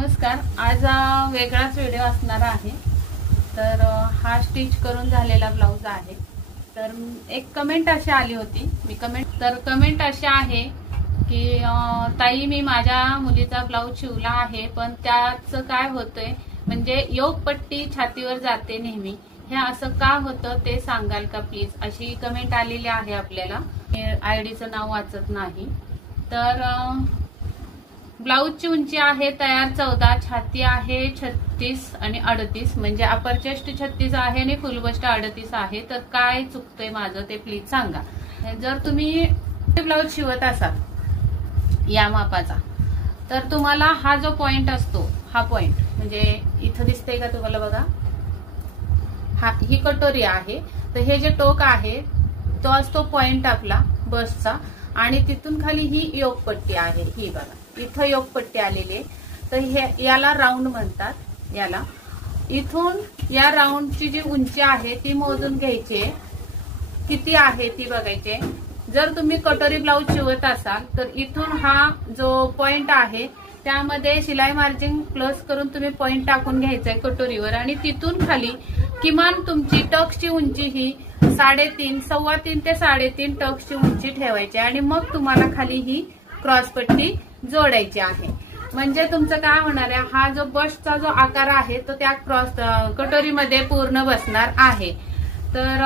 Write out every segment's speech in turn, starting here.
नमस्कार. आज वेगळाच व्हिडिओ असणार आहे. तर हा स्टिच करून झालेला ब्लाउज आहे. तर एक कमेंट अशी आली होती, कमेंट अशी आहे की ताई मी माझ्या मुलीचा ब्लाउज शिवला आहे, पण त्याचं काय होतंय म्हणजे योगपट्टी छातीवर जाते नेहमी, हे असं का होतं ते सांगाल का प्लीज, अशी कमेंट आलेली आहे आपल्याला. आयडीचं नाव वाचत नाही. तर ब्लाउजची उंची आहे तयार 14, छाती आहे 36 आणि 38, म्हणजे अपर चेस्ट 36 आहे आणि फुल बस्ट 38 आहे. तर काय चुकतंय माझं ते प्लीज सांगा. जर तुम्ही ब्लाउज शिवत असाल या मापाचा, तर तुम्हाला हा जो पॉइंट असतो, हा पॉइंट म्हणजे इथं दिसतंय का तुम्हाला बघा, हा ही कटोरी आहे. तर हे जे टोक आहे तो असतो पॉइंट आपला बसचा, आणि तिथून खाली ही योगपट्टी आहे. ही बघा इथं योगपट्टी आलेली आहे. तर हे याला राऊंड म्हणतात. याला इथून या राऊंडची जी उंची आहे ती मोजून घ्यायची, किती आहे ती बघायची. जर तुम्ही कटोरी ब्लाउज शिवत असाल तर इथून हा जो पॉइंट आहे त्यामध्ये शिलाई मार्जिन प्लस करून तुम्ही पॉइंट टाकून घ्यायचंय कटोरीवर, आणि तिथून खाली किमान तुमची टक्सची उंची ही 3.5, 3.25 ते 3.5 टक्सची उंची ठेवायची, आणि मग तुम्हाला खाली ही क्रॉसपट्टी जोडायची आहे. म्हणजे तुमचं काय होणार आहे, हा जो बस्टचा जो आकार आहे तो त्या कटोरीमध्ये पूर्ण बसणार आहे. तर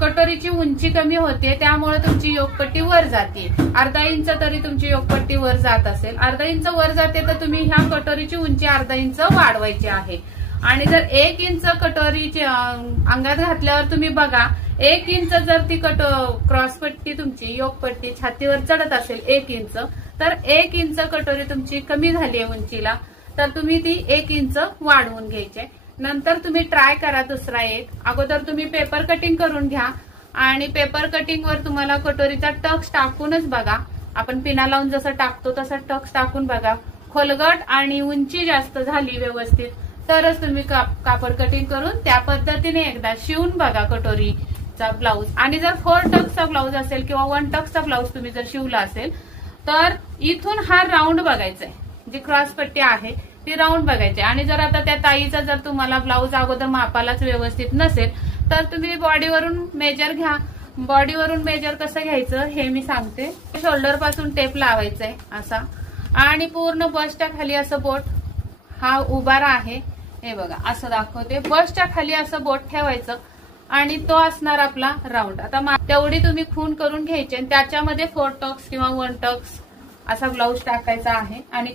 कटोरीची उंची कमी होते, त्यामुळे तुमची योगपट्टी वर जाते. अर्धा इंच तरी तुमची योगपट्टी वर जात असेल, अर्धा इंच वर जाते, तर तुम्ही ह्या कटोरीची उंची अर्धा इंच वाढवायची आहे. आणि जर 1 इंच कटोरीची अंगात घातल्यावर तुम्ही बघा, 1 इंच जर ती क्रॉसपट्टी तुमची योगपट्टी छातीवर चढत असेल 1 इंच, तर 1 इंच कटोरी तुमची कमी झाली आहे उंचीला, तर तुम्ही ती 1 इंच वाढवून घ्यायचे. नंतर तुम्ही ट्राय करा दुसरा एक. अगोदर तुम्ही पेपर कटिंग करून घ्या, आणि पेपर कटिंगवर तुम्हाला कटोरीचा टक्स टाकूनच बघा. आपण पिना लावून जसं टाकतो तसं टक्स टाकून बघा. खोलगट आणि उंची जास्त झाली व्यवस्थित तरच तुम्ही कापड कटिंग करून त्या पद्धतीने एकदा शिवून बघा कटोरीचा ब्लाऊज. आणि जर 4 टक्सचा ब्लाऊज असेल किंवा 1 टक्सचा ब्लाऊज तुम्ही जर शिवला असेल, तर इथून हा राऊंड बघायचाय, जी क्रॉसपट्टी आहे ती राऊंड बघायची. आणि जर आता त्या ताईचा जर तुम्हाला ब्लाऊज अगोदर मापालाच व्यवस्थित नसेल, तर तुम्ही बॉडीवरून मेजर घ्या. बॉडीवरून मेजर कसं घ्यायचं हे मी सांगते. शोल्डर पासून टेप लावायचंय असा, आणि पूर्ण बसच्या खाली असं बोट, हा उभारा आहे हे बघा असं दाखवते, बसच्या खाली असं बोट ठेवायचं, आणि तो असणार आपला राऊंड. आता तेवढी तुम्ही खून करून घ्यायची, आणि त्याच्यामध्ये 4 टक्स किंवा 1 टक्स असा ब्लाऊज टाकायचा आहे. आणि